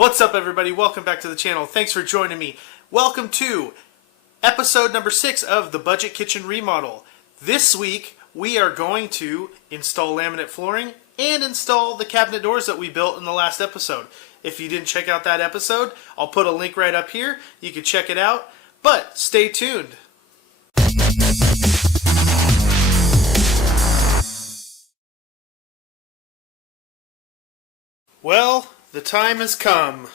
What's up, everybody? Welcome back to the channel. Thanks for joining me. Welcome to episode number 6 of the Budget Kitchen Remodel. This week we are going to install laminate flooring and install the cabinet doors that we built in the last episode. If you didn't check out that episode, I'll put a link right up here. You can check it out, but stay tuned. Well, the time has come.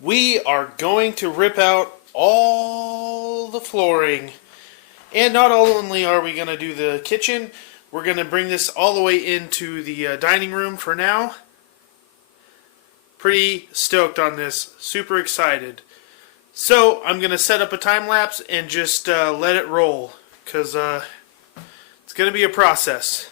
We are going to rip out all the flooring. And not only are we going to do the kitchen, we're going to bring this all the way into the dining room for now. Pretty stoked on this. Super excited. So I'm going to set up a time lapse and just let it roll, because it's going to be a process.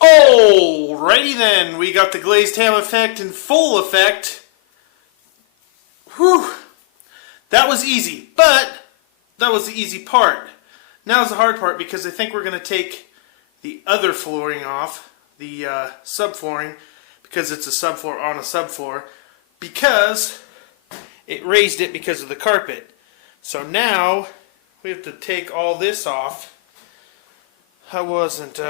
Alrighty then, we got the glazed ham effect in full effect. Whew, that was easy, but that was the easy part. Now's the hard part, because I think we're going to take the other flooring off, the subflooring, because it's a subfloor on a subfloor, because it raised it because of the carpet. So now we have to take all this off. I wasn't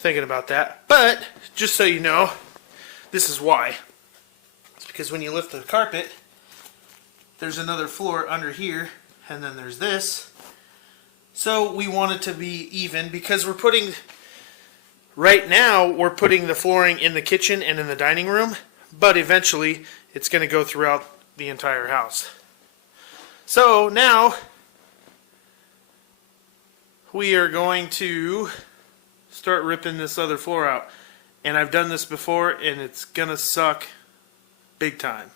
thinking about that, but just so you know, this is why. It's because when you lift the carpet, there's another floor under here, and then there's this. So we want it to be even, because we're putting, right now we're putting the flooring in the kitchen and in the dining room, but eventually it's going to go throughout the entire house. So now we are going to start ripping this other floor out. And I've done this before, and it's gonna suck big time.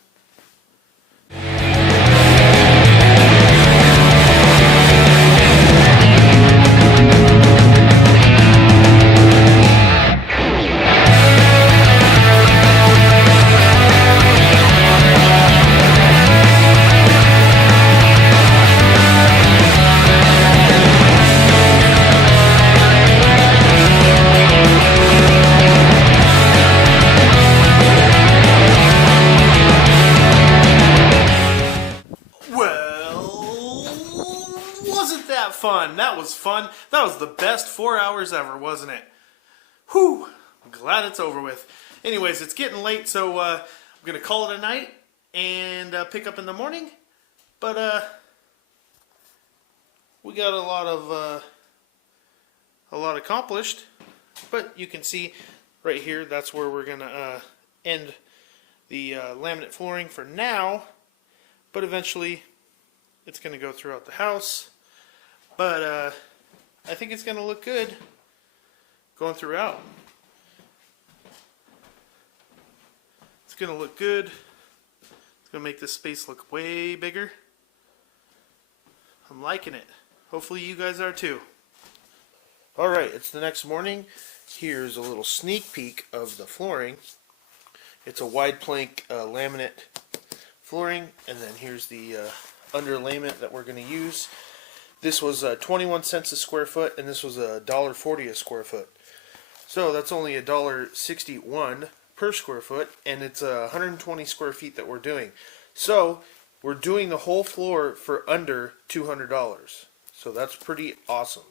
Fun. That was fun. That was the best 4 hours ever, wasn't it? Whew. I'm glad it's over with. Anyways, it's getting late, so I'm going to call it a night and pick up in the morning. But we got a lot accomplished. But you can see right here, that's where we're going to end the laminate flooring for now. But eventually, it's going to go throughout the house. But I think it's going to look good going throughout. It's going to look good. It's going to make this space look way bigger. I'm liking it. Hopefully you guys are too. Alright, it's the next morning. Here's a little sneak peek of the flooring. It's a wide plank laminate flooring, and then here's the underlayment that we're going to use. This was 21 cents a square foot, and this was $1.40 a square foot. So that's only $1.61 per square foot, and it's 120 square feet that we're doing. So we're doing the whole floor for under $200. So that's pretty awesome.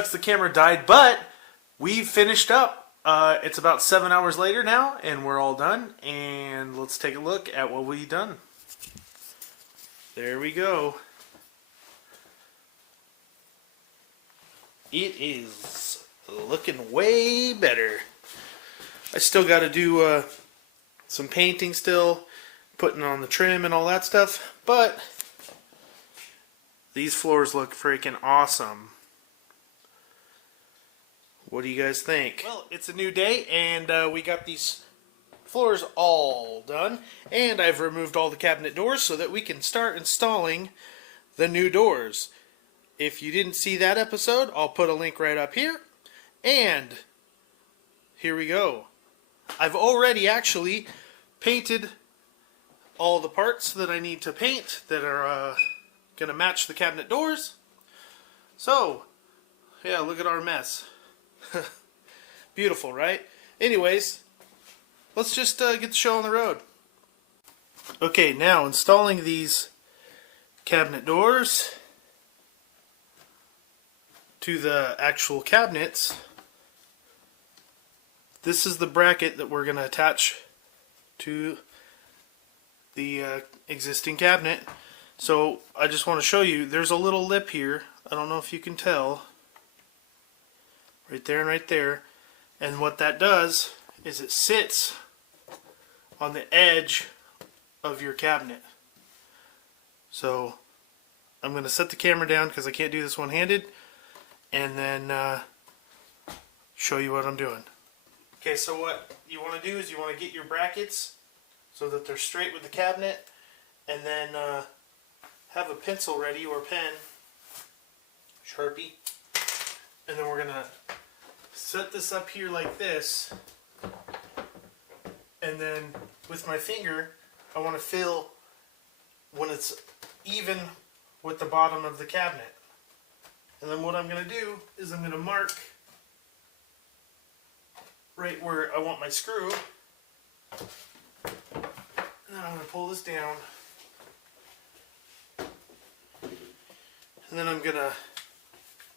sucks the camera died, but we've finished up. It's about 7 hours later now, and we're all done. And let's take a look at what we've done. There we go. It is looking way better. I still got to do some painting still, putting on the trim and all that stuff, but these floors look freaking awesome. What do you guys think? Well, it's a new day, and we got these floors all done, and I've removed all the cabinet doors so that we can start installing the new doors. If you didn't see that episode, I'll put a link right up here. And here we go. I've already actually painted all the parts that I need to paint that are going to match the cabinet doors. So, yeah, look at our mess. Beautiful, right? Anyways, let's just get the show on the road. Okay, now installing these cabinet doors to the actual cabinets. This is the bracket that we're going to attach to the existing cabinet. So I just want to show you, there's a little lip here. I don't know if you can tell. Right there and right there. And what that does is it sits on the edge of your cabinet. So I'm going to set the camera down because I can't do this one-handed, and then show you what I'm doing. Okay, so what you want to do is you want to get your brackets so that they're straight with the cabinet, and then have a pencil ready or a pen, Sharpie, and then we're going to set this up here like this, and then with my finger I want to feel when it's even with the bottom of the cabinet. And then what I'm going to do is I'm going to mark right where I want my screw. And then I'm going to pull this down. And then I'm going to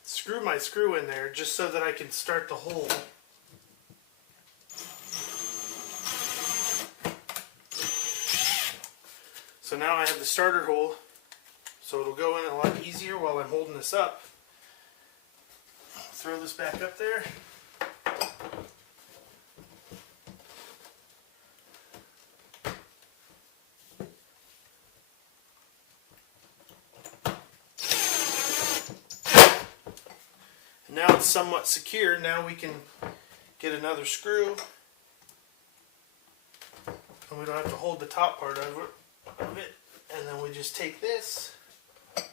screw my screw in there just so that I can start the hole. So now I have the starter hole, so it'll go in a lot easier while I'm holding this up. Throw this back up there. And now it's somewhat secure. Now we can get another screw, and we don't have to hold the top part of it. And then we just take this, and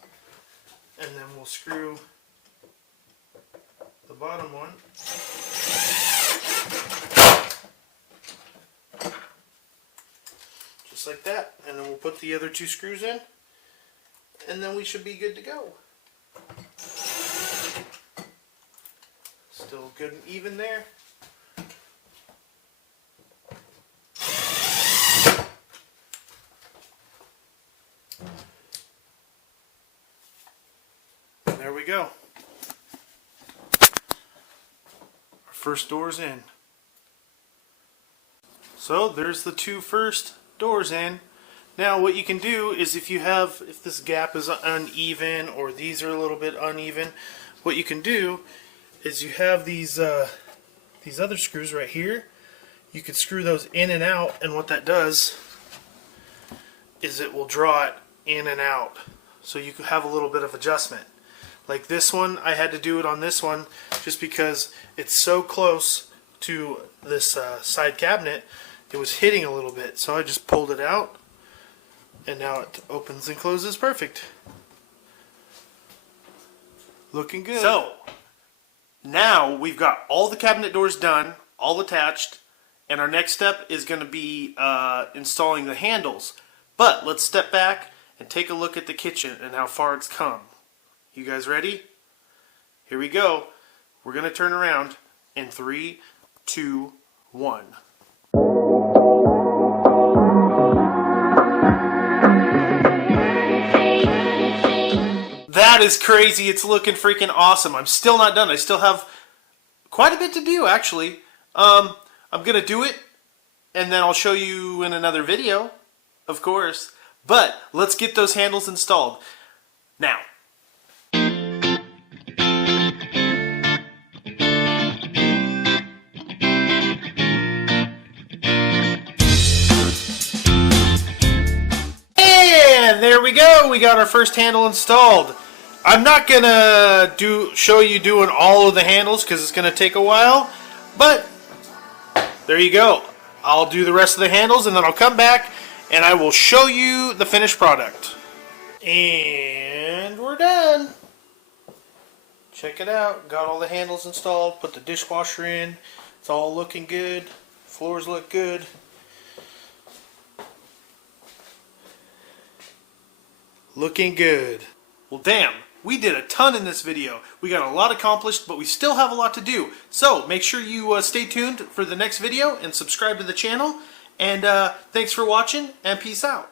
then we'll screw the bottom one. Just like that. And then we'll put the other two screws in, and then we should be good to go. Still good and even there. There we go. Our first door's in. So there's the two first doors in. Now what you can do is if this gap is uneven or these are a little bit uneven, what you can do is you have these other screws right here. You can screw those in and out, and what that does is it will draw it in and out, so you can have a little bit of adjustment. Like this one, I had to do it on this one just because it's so close to this side cabinet, it was hitting a little bit, so I just pulled it out, and now it opens and closes perfect. Looking good. So now we've got all the cabinet doors done, all attached, and our next step is going to be installing the handles. But let's step back and take a look at the kitchen and how far it's come. You guys ready? Here we go. We're going to turn around in 3, 2, 1. That That is crazy. It's looking freaking awesome. I'm still not done. I still have quite a bit to do, actually. I'm going to do it, and then I'll show you in another video, of course. But let's get those handles installed. Now. And there we go. We got our first handle installed. I'm not going to show you doing all of the handles because it's going to take a while. But there you go. I'll do the rest of the handles and then I'll come back and I will show you the finished product. And we're done. Check it out. Got all the handles installed. Put the dishwasher in. It's all looking good. Floors look good. Looking good. Well, damn. We did a ton in this video. We got a lot accomplished, but we still have a lot to do. So make sure you stay tuned for the next video and subscribe to the channel. And thanks for watching, and peace out.